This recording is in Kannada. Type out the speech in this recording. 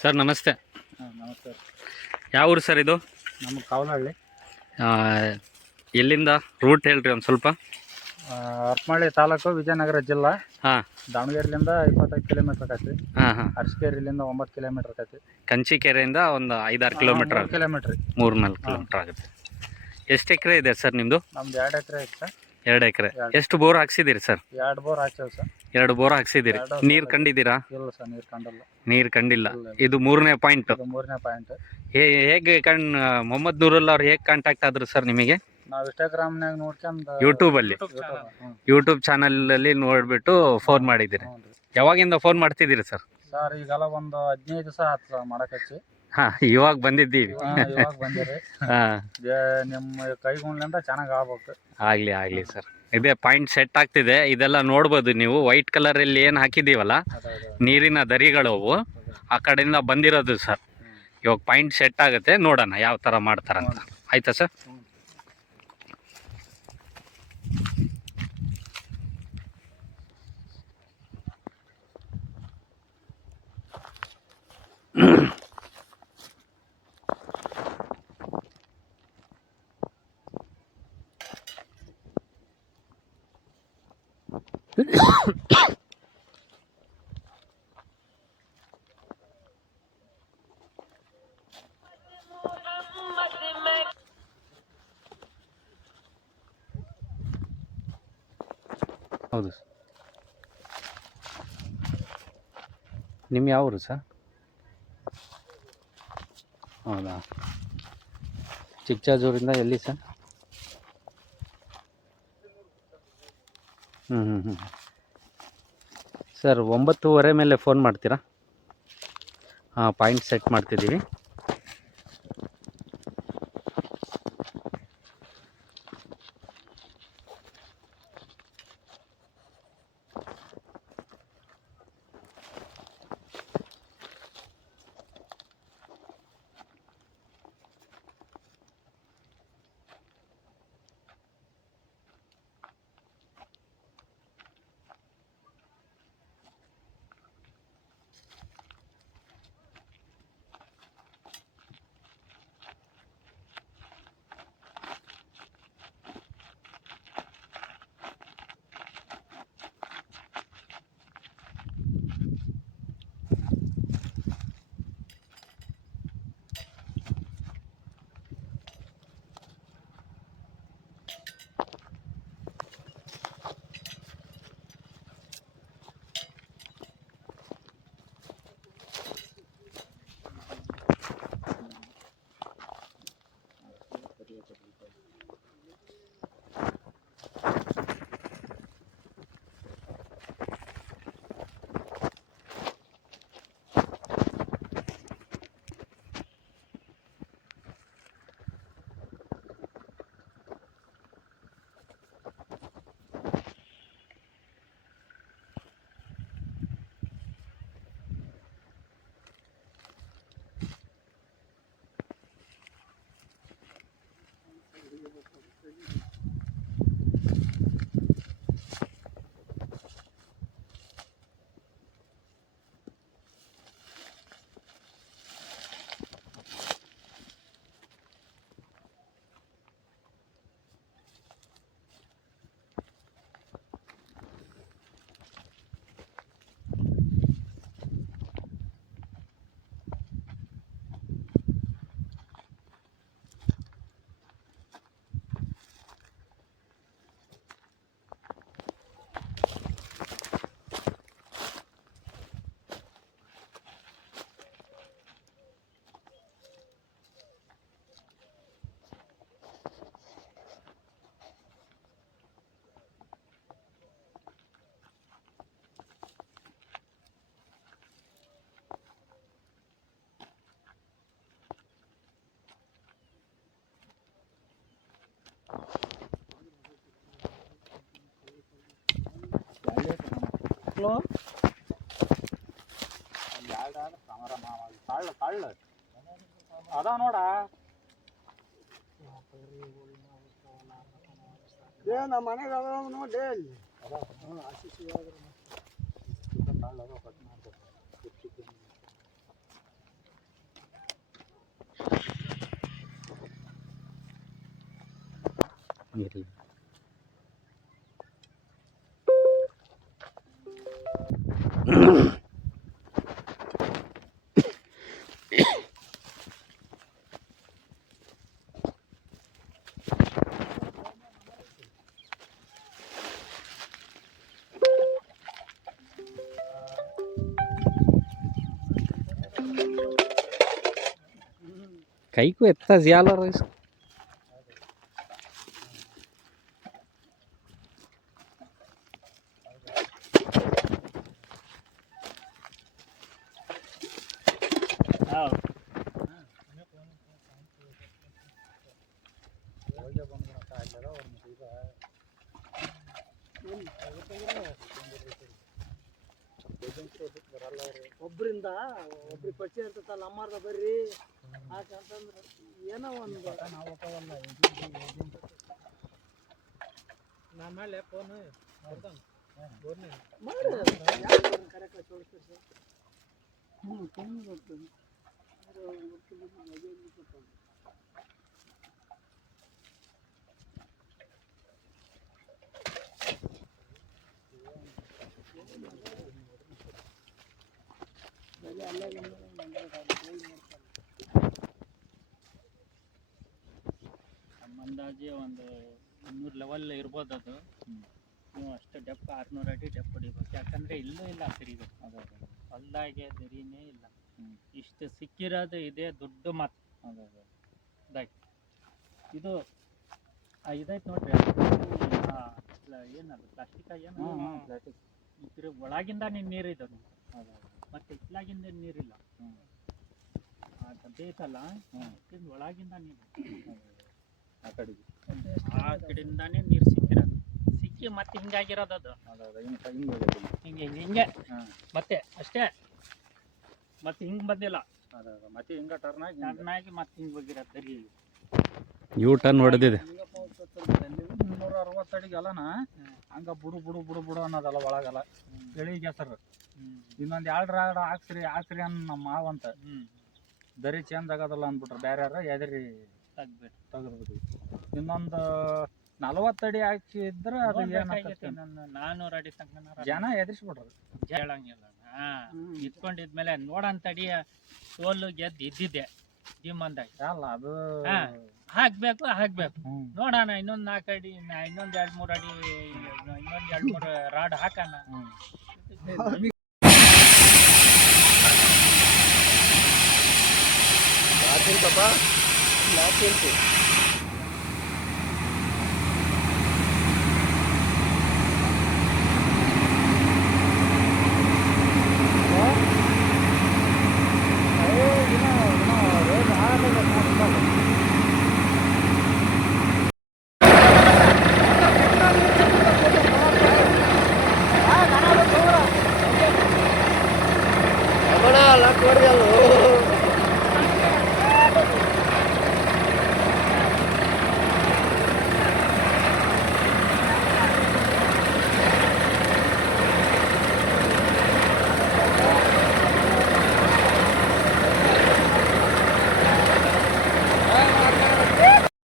ಸರ್ ನಮಸ್ತೆ. ನಮಸ್ಕಾರ. ಯಾವ ಊರು ಸರ್ ಇದು? ನಮ್ಮ ಕಾವಲಹಳ್ಳಿ. ಎಲ್ಲಿಂದ ರೂಟ್ ಹೇಳ್ರಿ ಒಂದು ಸ್ವಲ್ಪ. ಹರಪನಹಳ್ಳಿ ತಾಲೂಕು, ವಿಜಯನಗರ ಜಿಲ್ಲಾ. ಹಾಂ. ದಾವಣಗೆರೆಯಿಂದ 25 ಕಿಲೋಮೀಟರ್ ಆಕತಿ. ಹಾಂ ಹಾಂ. ಅರಸೀಕೆರೆಯಿಂದ 9 ಕಿಲೋಮೀಟರ್ ಆಕತಿ. ಕಂಚಿಕೆರೆಯಿಂದ ಒಂದು 5-6 ಕಿಲೋಮೀಟರ್. 3 ಕಿಲೋಮೀಟ್ರ್. 3-4 ಕಿಲೋಮೀಟರ್ ಆಗುತ್ತೆ. ಎಷ್ಟು ಎಕರೆ ಇದೆ ಸರ್ ನಿಮ್ಮದು? ನಮ್ದು 2 ಎಕರೆ ಐತೆ ಸರ್. 2 ಎಕರೆ. ಎಷ್ಟು ಬೋರ್ ಹಾಕ್ಸಿದ್ದೀರಿ ಸರ್? 2 ಬೋರ್ ಹಾಕ್ಸೇವೆ ಸರ್. 2 ಬೋರ್ ಹಾಕ್ಸಿದ್ದೀರಿ. ನೀರು ಕಂಡಿದ್ದೀರಾ? ಇಲ್ಲ ಸರ್, ನೀರು ಕಂಡಲ್ಲ. ನೀರು ಕಂಡಿಲ್ಲ. ಇದು 3ನೇ ಪಾಯಿಂಟ್. ಇದು 3ನೇ ಪಾಯಿಂಟ್. ಹೇಗೆ ಮೊಹಮ್ಮದ್ ನೂರುಲ್ಲಾ ಅವ್ರು ಹೇಗೆ ಕಾಂಟ್ಯಾಕ್ಟ್ ಆದ್ರು ಸರ್ ನಿಮಗೆ? ನಾವು ಇನ್ಸ್ಟಾಗ್ರಾಮ್ನಾಗ ನೋಡ್ಕೊಂಡು ಯೂಟ್ಯೂಬ್ ಚಾನಲಲ್ಲಿ ನೋಡಿಬಿಟ್ಟು ಫೋನ್ ಮಾಡಿದ್ದೀರಿ. ಯಾವಾಗಿಂದ ಫೋನ್ ಮಾಡ್ತಿದ್ದೀರಿ ಸರ್? ಸರ್ ಈಗೆಲ್ಲ ಒಂದು 15 ದಿವಸ ಆಯ್ತು ಸರ್ ಮಾಡಕಚ್ಚಿ. ಹಾಂ, ಇವಾಗ ಬಂದಿದ್ದೀವಿ. ಇವಾಗ ಬಂದಿರಿ. ಹಾಂ, ನಿಮ್ಮ ಕೈಗೊಂಡ್ಲಿಂದ ಚೆನ್ನಾಗಿ ಆಗ್ಬೇಕು. ಆಗಲಿ ಸರ್. ಇದೇ ಪಾಯಿಂಟ್ ಸೆಟ್ ಆಗ್ತಿದೆ. ಇದೆಲ್ಲ ನೋಡ್ಬೋದು ನೀವು. ವೈಟ್ ಕಲರಲ್ಲಿ ಏನು ಹಾಕಿದ್ದೀವಲ್ಲ, ನೀರಿನ ದರಿಗಳು ಅವು ಆ ಕಡೆಯಿಂದ ಬಂದಿರೋದು ಸರ್. ಇವಾಗ ಪಾಯಿಂಟ್ ಸೆಟ್ ಆಗುತ್ತೆ, ನೋಡೋಣ ಯಾವ ಥರ ಮಾಡ್ತಾರಂತ. ಆಯ್ತಾ ಸರ್? ಹೌದು ಸರ್. ನಿಮ್ಮ ಯಾವ ಊರು ಸರ್? ಹೌದಾ. ಚಿಕ್ಕಜಾಜೂರಿಂದ ಎಲ್ಲಿ ಸರ್? ಹ್ಞೂ ಸರ್, 9:30 ಮೇಲೆ ಫೋನ್ ಮಾಡ್ತೀರಾ? ಹಾಂ, ಪಾಯಿಂಟ್ ಸೆಟ್ ಮಾಡ್ತಿದ್ದೀವಿ. ಅದ ನೋಡ ನಮ್ಮ ಮನೆಗೆ ಅದಾವ ನೋಡಿ. ಇರಲಿ. Kayak gue tas ya lo Royce. ಒಬ್ಬರಿಂದ ಒಬ್ರಿಗೆ ಪರಿಚಯ ಇರ್ತೈತಲ್ಲ ಅಮ್ಮಾರ್ದ ಬರ್ರಿ ಯಾಕಂತಂದ್ರೆ ಏನೋ ಒಂದು ನಾನು ಮಾಡಲೆ ಫೋನ್ ಮಾಡಿ ಕರೆಕ್ಟಾಗಿ ತೋರಿಸ್ತೀರಿ ಸರ್. ಅಂದಾಜು ಒಂದು 300 ಲೆವೆಲ್ ಇರ್ಬೋದು ಅದು. ನೀವು ಅಷ್ಟು ಡೆಪ್ 600 ಅಡಿ ಡೆಪ್ ಹೊಡಿಬೇಕು. ಯಾಕಂದರೆ ಇಲ್ಲೂ ಇಲ್ಲ ಸರಿಗೆ ಹೊಲ್ದಾಗೆ ದರಿನೇ ಇಲ್ಲ. ಇಷ್ಟು ಸಿಕ್ಕಿರೋದು ಇದೇ ದೊಡ್ಡ ಮಾತು. ಇದಾಯ್ತು ಇದು ಇದೈತೆ ನೋಡ್ರಿ. ಏನದು ಪ್ಲಾಸ್ಟಿಕ್ ಏನು ಇದ್ರ ಒಳಗಿಂದ ನೀರಿದೆ ಮತ್ತೆ ಇತ್ಲಾಗಿಂದ ನೀರಿಲ್ಲ. ಬೇಕಲ್ಲ ಒಳಗಿಂದ ನೀರು ಆ ಕಡೆಗೆ ಆ ಕಡೆಯಿಂದಾನೇ ನೀರು ಸಿಕ್ಕಿರೋದು. ಸಿಕ್ಕಿ ಮತ್ತೆ ಹಿಂಗಾಗಿರೋದು ಅದು. ಹಿಂಗೆ ಹಿಂಗೆ ಹಿಂಗೆ ಮತ್ತೆ ಅಷ್ಟೇ. ಮತ್ತೆ ಹಿಂಗೆ ಬಂದಿಲ್ಲ. ಮತ್ತೆ ಹಿಂಗ ಟರ್ನ್ ಆಗಿ ಚೆನ್ನಾಗಿ ಮತ್ತೆ ಹಿಂಗೆ ಹೋಗಿರೋದು ದರಿ. ಯೂ ಟರ್ನ್ ಹೊಡೆದಿದೆ. 260 ಅಡಿಗೆ ಅಲ್ಲನ ಹಂಗ ಬುಡು ಬುಡು ಬುಡು ಬುಡು ಅನ್ನೋದಲ್ಲ ಒಳಗಲ್ಲ ಎಳಿಗೆ ಹೆಸರು. ಇನ್ನೊಂದು 2 ರಾಡ್ ಹಾಕ್ಸ್ರಿ ಹಾಕ್ಸ್ರಿ ಅನ್ನ ನಮ್ಮ ಮಾವಂತ ದರಿ ಚೇಂಜ್ ಆಗೋದಲ್ಲ ಅಂದ್ಬಿಟ್ರು. ಬೇರೆ ಎದರಿ ತೆಗೆದ್ಬಿಟ್ಟು ಇನ್ನೊಂದು 40 ಅಡಿ ಹಾಕಿದ್ರೆ ಅದು ಏನಾಗುತ್ತೆ 400 ಅಡಿ ತನಕ ಜನ ಎದುರಿಸ್ಬಿಟ್ರು. ಹೇಳಂಗಿಲ್ಲ. ಇಟ್ಕೊಂಡಿದ್ಮೇಲೆ ನೋಡಂತಡಿ ಸೋಲು ಗೆದ್ದು ಇದ್ದಿದ್ದೆ ಜಿಮ್ಮಂದಾಗ ಅಲ್ಲ ಅದು ಹಾಕ್ಬೇಕು ನೋಡೋಣ. ಇನ್ನೊಂದು 4 ಅಡಿ ಇನ್ನೊಂದು 2-3 ಅಡಿ ಇನ್ನೊಂದು 2-3 ರಾಡ್ ಹಾಕೋಣ. ಲಾಸ್ಟ್